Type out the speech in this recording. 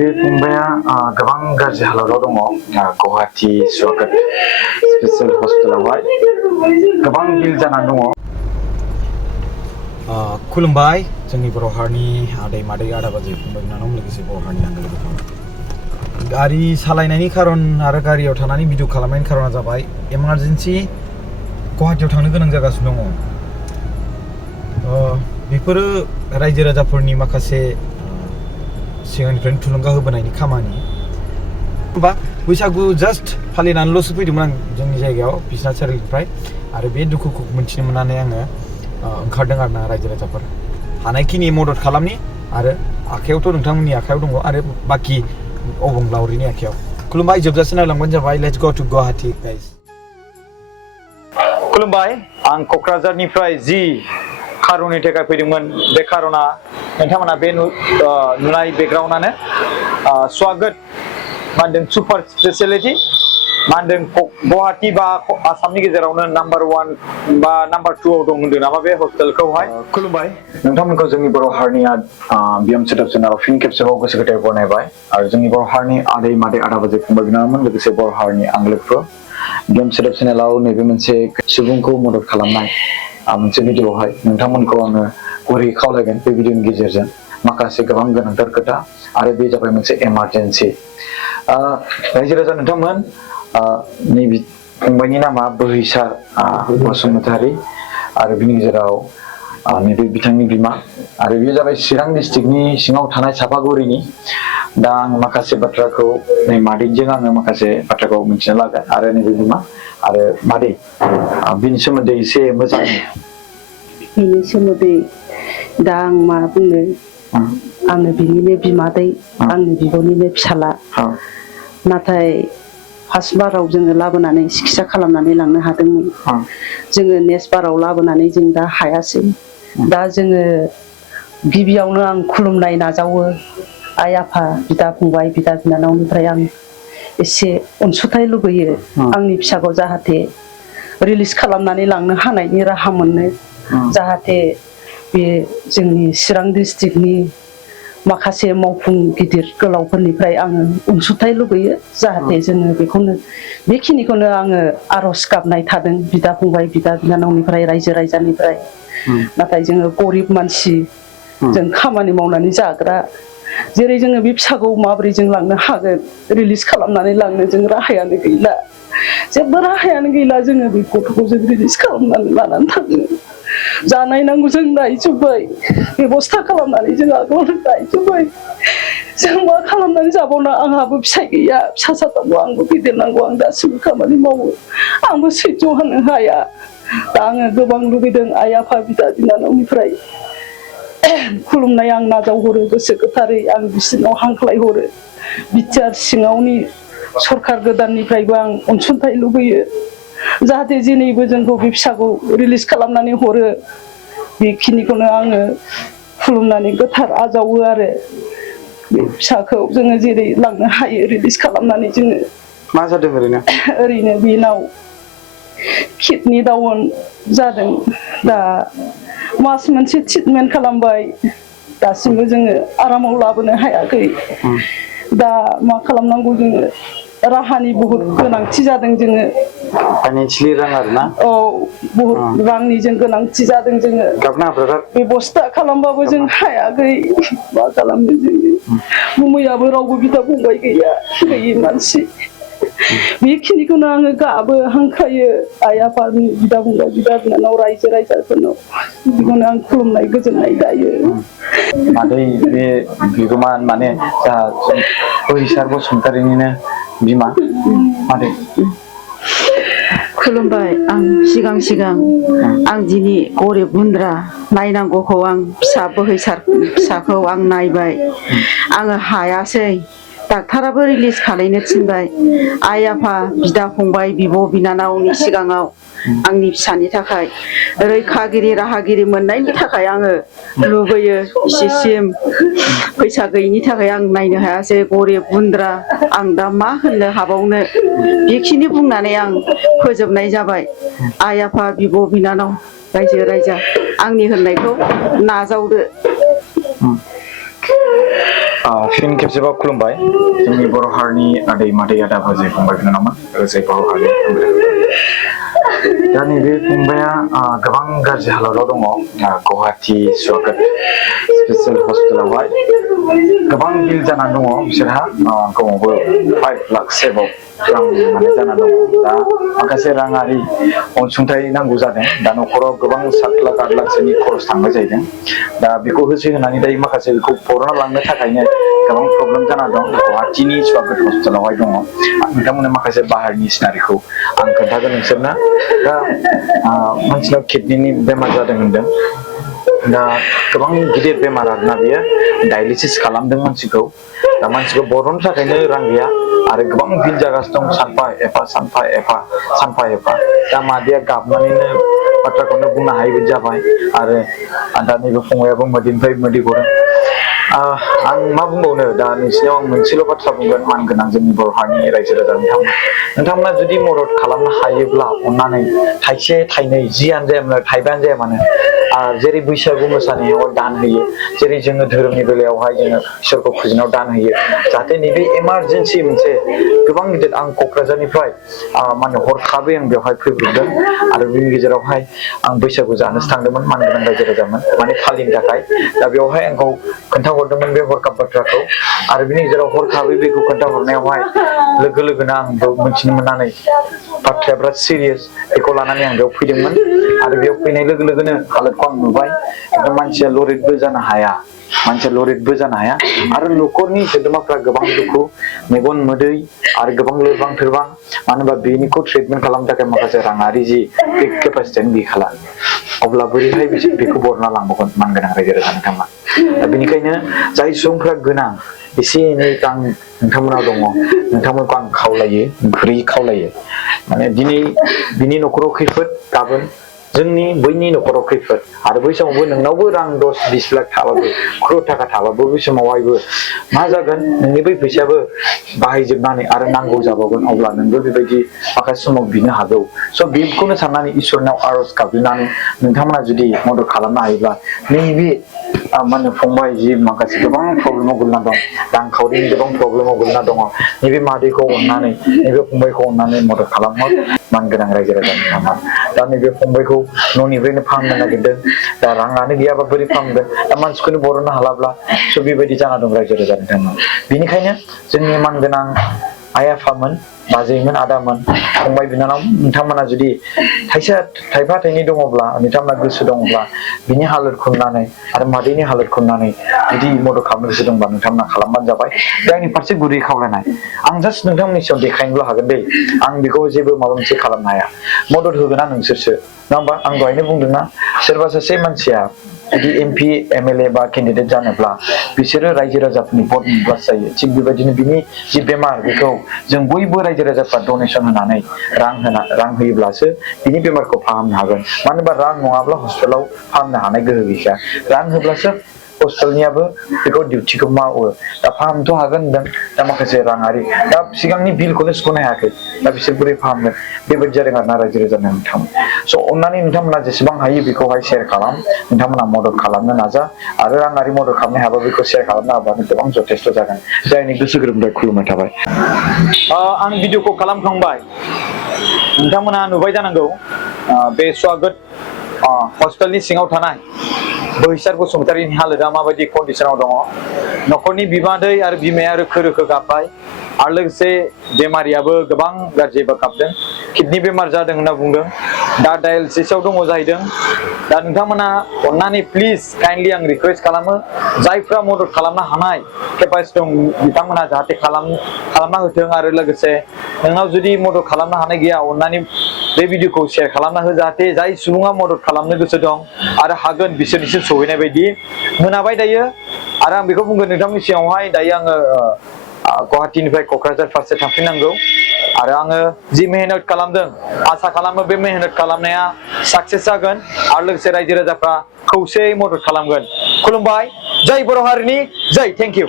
नैबे फंबाया गोबां गाज्रि हालोदाव दङ गुवाहाटी स्वागत स्पेशल हस्पिटालावहाय गोबां बिल जानानै दङ। खुलुमबाय जोंनि बर' हारिनि आदै मादै आदा बाजै फंबाय बिनानाव लोगोसे बर' हारिनि आंगो लोगोफोर। गारि सालायनायनि खारन आरो गारियाव थानानै भिडिअ खालामनायनि खारना जाबाय इमारजेन्सि गुवाहाटीयाव थांनो गोनां जागासिनो दङ। बेफोरो रायजो राजाफोरनि माखासे सिगांनिफ्रायनो थुलुंगा होबोनायनि खामानि बा बैसागु जास्ट फालिनानैल'सो फैदोंमोन आं जोंनि जायगायाव बिसनासारिनिफ्राय आरो बे दुखुखौ मिथिनो मोननानै आङो ओंखारदों आरो ना रायजो राजाफोर हानायखिनि मदद खालामनि आरो आखायावथ' नोंथांमोननि आखायाव दङ आरो बाखि अबंलावरिनि आखायाव। खुलुमबाय जोबजासे नायलांबानो जाबाय। Let's go to Guwahati guys. खुलुमबाय आं क'क्राझारनिफ्राय जि खारननि थाखाय फैदोंमोन बे खारना नोंथांमोना बे नुनाय बेकग्राउन्डआनो स्वागत मा होनदों सुपार स्पेसियेलिटी मा होनदों गुवाहाटी बा आसामनि गेजेरावनो नाम्बार 1 बा नाम्बार 2 आव दं होनदों नामा बे हस्टेलखौहाय। खुलुमबाय नोंथांमोनखौ जोंनि बर' हारिनि बिएम सेटआप चेनेलाव फिन खेबसेबाव गोसो गोथारै बरायबाय आरो जोंनि बर' हारिनि आदै मादै आदा बाजै फंबाय बिनानावमोन लोगोसे बर' हारिनि आंगोफोर बिएम सेटआप चेनेलाव नैबे मोनसे सुबुंखौ मदद खालामनाय मोनसे भिडिअआवहाय नोंथांमोनखौ आङो गुरै खावलायगोन बे भिडिअनि गेजेरजों माखासे गोबां गोनांथार खोथा आरो बे जाबाय मोनसे इमारजेन्सि। रायजो राजा नोंथांमोन नैबे फंबायनि नामा बwhwisar बसुमतारी आरो बिनि गेजेराव नैबे बिथांनि बिमा आरो बेयो जाबाय चिरां डिस्ट्रिक्टनि सिङाव थानाय चापागुरिनि। दा आं माखासे बाथ्राखौ नै मादैजों आङो माखासे बाथ्राखौ मिथिनो लागोन आरो नैबे बिमा आरो मादै बिनि सोमोन्दै एसे मोजां बिनि सोमोन्दै दा आं मा बुंनो आङो बिनिनो बिमादै आंनि बिब'निनो फिसाला नाथाय फार्स्ट बाराव जोङो लाबोनानै सिकित्सा खालामनानै लांनो हादोंमोन जोङो नेक्स्ट बाराव लाबोनानै जों दा हायासै। दा जोङो गिबियावनो आं खुलुमनाय नाजावो आइ आफा बिदा फंबाय बिदा बिनानावनिफ्राय आं एसे अनसुंथाइ लुबैयो आंनि फिसाखौ जाहाथे रिलिज खालामनानै लांनो हानायनि राहा मोनो जाहाथे बे जोंनि चिरां डिस्ट्रिक्टनि माखासे मावफुं गिदिर गोलावफोरनिफ्राय आङो अनसुंथाइ लुबैयो जाहाथे जोङो बेखिनिखौनो आङो आर'ज गाबनाय थादों बिदा फंबाय बिदा बिनानावनिफ्राय रायजो राजानिफ्राय। नाथाय जोङो गरिब मानसि जों खामानि मावनानै जाग्रा जेरै जोङो बे फिसाखौ माबोरै जों लांनो हागोन रिलिज खालामनानै लांनो जों राहायानो गैला जेबो राहायानो गैला जोङो बे गथ'खौ जों रिलिज खालामनानै लानानै थाङो जानाय नांगौ जों नायजोब्बाय बेब'स्था खालामनानै जों आगोल नायजोब्बाय जों मा खालामनानै जाबावना आंहाबो फिसाइ गैया फिसा साथामखौ आंबो फेदेरनांगौ आं दासिमबो खामानि मावो आंबो सैज्य होनो हाया। दा आङो गोबां लुबैदों आइ आफा बिदा बिनानावनिफ्राय खुलुमनाय आं नाजावहरो गोसो गोथारै आं बिसोरनाव हांख्रायहरो बिटिआर सिङावनि सरखार गोदाननिफ्रायबो आं अनसुंथाइ लुबैयो जाहाथे जेनैबो जोंखौ बे फिसाखौ रिलिज खालामनानै हरो बेखिनिखौनो आङो खुलुमनानै गोथार आजावो आरो बे फिसाखौ जोङो जेरै लांनो हायो रिलिज खालामनानै जोङो। मा जादों ओरैनो बेनाव किडनि डाउन जादों दा मास मोनसे ट्रिटमेन्ट खालामबाय दासिमबो जोङो आरामाव लाबोनो हायाखै। दा मा खालामनांगौ जोङो राहानि बहुद गोनांथि जादों जोङो फाइनान्सियेलि रां आरोना औ बहुद रांनि जों गोनांथि जादों जोङो बेब'स्था खालामबाबो जों हायाखै मा खालामनो जोङो मैयाबो रावबो बिदा फंबाय गैया गैयि मानसि बेखिनिखौनो आङो गाबो हांख्रायो आइ आफानि बिदा फंबाय बिदा बिनानाव रायजो राजाफोरनाव बेखौनो आं खुलुमनाय गोजोननाय जायो। मादै बे बिगोमा माने जोंहा बwhwisar बसुमतारीनिनो बिमा मादै खुलुमबाय आं सिगां आं दिनै गरिब गुन्द्रा नायनांगौखौ आं फिसा बwhwisar फिसाखौ आं नायबाय आङो हायासै डाक्टाराबो रिलिज खालामनो थिनबाय आइ आफा बिदा फंबाय बिब' बिनानावनि सिगाङाव आंनि फिसानि थाखाय रैखागिरि राहागिरि मोननायनि थाखाय आङो लुबैयो इसेसिम फैसा गैयिनि थाखाय आं नायनो हायासै गरिब गुन्द्रा आं दा मा होननो हाबावनो बेखिनि बुंनानै आं फोजोबनाय जाबाय। आइ आफा बिब' बिनानाव रायजो राजा आंनि होननायखौ नाजावदो। फिन खेबसेबाव खुलुमबाय जोंनि बर' हारिनि आदै मादै आदा बाजै फंबाय बिनानावमोन लोगोसे बर' हारिनि दा नैबे फंबाया गोबां गाज्रि हालोदाव दङ गुवाहाटि स्वागत स्पेसियेल हस्पिटालावहाय गोबां बिल जानानै दङ बिसोरहा गावबो 5 लाख सेबाव रां माने जानानै दङ दा माखासे राङारि अनसुंथाइ नांगौ जादों दा न'खराव गोबां 7 लाख 8 लाखसोनि खरस थांबाय जाहैदों दा बेखौ होसै होनानै दायो माखासे बेखौ बर'ना लांनो थाखायनो गोबां प्रब्लेम जाना दं गुवाहाटिनि स्वागत हस्पिटालावहाय दङ नोंथांमोननो माखासे बाहेरनि सिनारिखौ आं खोन्थागोन नोंसोरनो दा मानसिनाव किडनिनि बेमार जादों होनदों दा गोबां गिदिर बेमार आरोना बेयो डायलिसिस खालामदों मानसिखौ दा मानसिखौ बर'नो थाखायनो रां गैया आरो गोबां बिल जागासिनो दं सानफा एफा दा मादैया गाबनानैनो बाथ्राखौनो बुंनो हायै बायदि जाबाय आरो दा नैबे फंबायाबो मोदैनिफ्राय मोदै गदों आं मा बुंबावनो दा नोंसिनाव आं मोनसेल' बाथ्रा बुंगोन मानगोनां जोंनि बर' हारिनि रायजो राजा नोंथांमोना जुदि मदद खालामनो हायोब्ला अननानै थाइसे थाइनै जियानो जाया मानो थाइबायानो जाया मानो जेरै बैसागु मोसानायाव दान होयो जेरै जोङो धोरोमनि बेलायावहाय जोङो इसोरखौ फुजिनायाव दान होयो जाहाथे नैबे इमारजेन्सि मोनसे गोबां गिदिर आं क'क्राझारनिफ्राय माने हरखाबै आं बेवहाय फैब्रबदों आरो बेनि गेजेरावहाय आं बैसागु जानोसो थांदोंमोन मानगोनां रायजो राजामोन माने फालिनो थाखाय दा बेवहाय आंखौ खोन्थाहरदोंमोन बे हरखाब बाथ्राखौ आरो बिनि गेजेराव हरखाबै बेखौ खोन्थाहरनायावहाय लोगो लोगोनो आंबो मोनथिनो मोननानै बाथ्राया बिराद सिरियास बेखौ लानानै आं बेयाव फैदोंमोन आरो बेयाव फैनाय लोगो लोगोनो हालोदखौ आं नुबाय मानसिया लरिदबो जानो हाया आरो न'खरनि सोद्रोमाफ्रा गोबां दुखु मेगन मोदै आरो गोबां लोरबां थोरबां मानो होनबा बेनिखौ ट्रिटमेन्ट खालामनो थाखाय माखासे राङारि जि केपासिटियानो गैखाला अब्ला बोरैहाय बेखौ बरना लांबावगोन मानगोनां रायजो राजा नोंथांमोना दा बेनिखायनो जाय सुबुंफ्रा गोनां एसे एनै रां नोंथांमोनाव दङ नोंथांमोनखौ आं खावलायो गुरै खावलायो माने दिनै बिनि न'खराव खैफोद गाबोन जोंनि बैनि न'खराव खैफोद आरो बै समावबो नोंनावबो रां 10-20 लाख थाबाबो क्रर थाखा थाबाबो बै समावहायबो मा जागोन नोंनि बै फैसायाबो बाहायजोबनानै आरो नांगौ जाबावगोन अब्ला नोंबो बेबायदि माखासे समाव बिनो हागौ स' बेखौनो साननानै इसोरनाव आर'ज गाबज्रिनानै नोंथांमोना जुदि मदद खालामनो हायोब्ला नैबे माने फंबाय जि माखासे गोबां प्रब्लेमाव गोलैना दं रांखावरिनि गोबां प्रब्लेमाव गोलैना दङ नैबे मादैखौ अननानै नैबे फंबायखौ अननानै मदद खालामहर मानगोनां रायजो राजा नोंथांमोन दा नैबे फंबायखौ न'निफ्रायनो फाहामनो नागिरदों दा राङानो गैयाबा बोरै फाहामगोन दा मानसिखौनो बरननो हालाब्ला स' बेबायदि जाना दं रायजो राजा नोंथांमोन बेनिखायनो जोंनि मानगोनां आइ आफामोन बाजैमोन आदामोन फंबाय बिनानाव नोंथांमोना जुदि थाइफा थाइनै दङब्ला नोंथांमोना गोसो दङब्ला बिनि हालोदखौ नुनानै आरो मादैनि हालोदखौ नुनानै जुदि मदद खालामनो गोसो दंबा नोंथांमोना खालामबानो जाबाय बे आंनि फारसे गुरै खावलायनाय आं जास्ट नोंथांमोननि सायाव देखायनोल' हागोन दै आं बेखौ जेबो माबा मोनसे खालामनो हाया मदद होगोना नोंसोरसो नङा होमबा आं दहायनो बुंदोंना सोरबा सासे मानसिया जुदि MP MLA बा केन्डिडेट जानोब्ला बिसोरो रायजो राजाफोरनि भट मोनब्लासो जायो थिग बेबायदिनो बिनि जि बेमार बेखौ जों बयबो रायजो राजाफ्रा डनेसन होनानै रां होयोब्लासो बिनि बेमारखौ फाहामनो हागोन मानो होनबा रां नङाब्ला हस्पिटालाव फाहामनो हानाय गोहो गैया रां होब्लासो हस्पिटालनियाबो बेखौ डिउटिखौ मावो दा फाहामनोथ' हागोन होनदों दा माखासे राङारि दा सिगांनि बिलखौनो सुख'नो हायाखै दा बिसोर बोरै फाहामगोन बेबायदि जादों आरोना रायजो राजानो नोंथांमोन स' अननानै नोंथांमोना जेसेबां हायो बेखौहाय शेयार खालाम नोंथांमोना मदद खालामनो नाजा आरो राङारि मदद खालामनो हायाबा बेखौ शेयार खालामनो हाबानो गोबां जथेस्थ' जागोन जायनि गोसो गोरबोनिफ्राय खुलुमनाय थाबाय आं भिडिअखौ खालामखांबाय नोंथांमोना नुबाय जानांगौ बे स्वागत हस्पिटालनि सिङाव थानाय बहिसार बसुमतारीनि हालोदा माबायदि कन्डिसनाव दङ न'खरनि बिमादै आरो बिमाया रोखो रोखो गाबबाय आरो लोगोसे बेमारियाबो गोबां गाज्रिबो गाबदों किडनि बेमार जादों होनना बुंदों दा डायलिसिसआव दङ जाहैदों दा नोंथांमोना अननानै प्लिज काइन्डलि आं रिक्वेस्ट खालामो जायफ्रा मदद खालामनो हानाय केपासिटि दं बिथांमोना जाहाथे खालामना होथों आरो लोगोसे नोंनाव जुदि मदद खालामनो हानाय गैया अननानै बे भिडिअखौ शेयार खालामना हो जाहाथे जाय सुबुङा मदद खालामनो गोसो दं आरो हागोन बिसोरनिसिम सहैनाय बायदि मोनाबाय दायो आरो आं बेखौ बुंगोन नोंथांनि सिगाङावहाय दायो आङो गुवाहाटीनिफ्राय क'क्राझार फारसे थांफिननांगौ आरो आङो जि मेहनत खालामदों आसा खालामो बे मेहनत खालामनाया साक्सेस जागोन आरो लोगोसे रायजो राजाफ्रा खौसेयै मदद खालामगोन खुलुमबाय जय बर' हारिनि जय थेंक इउ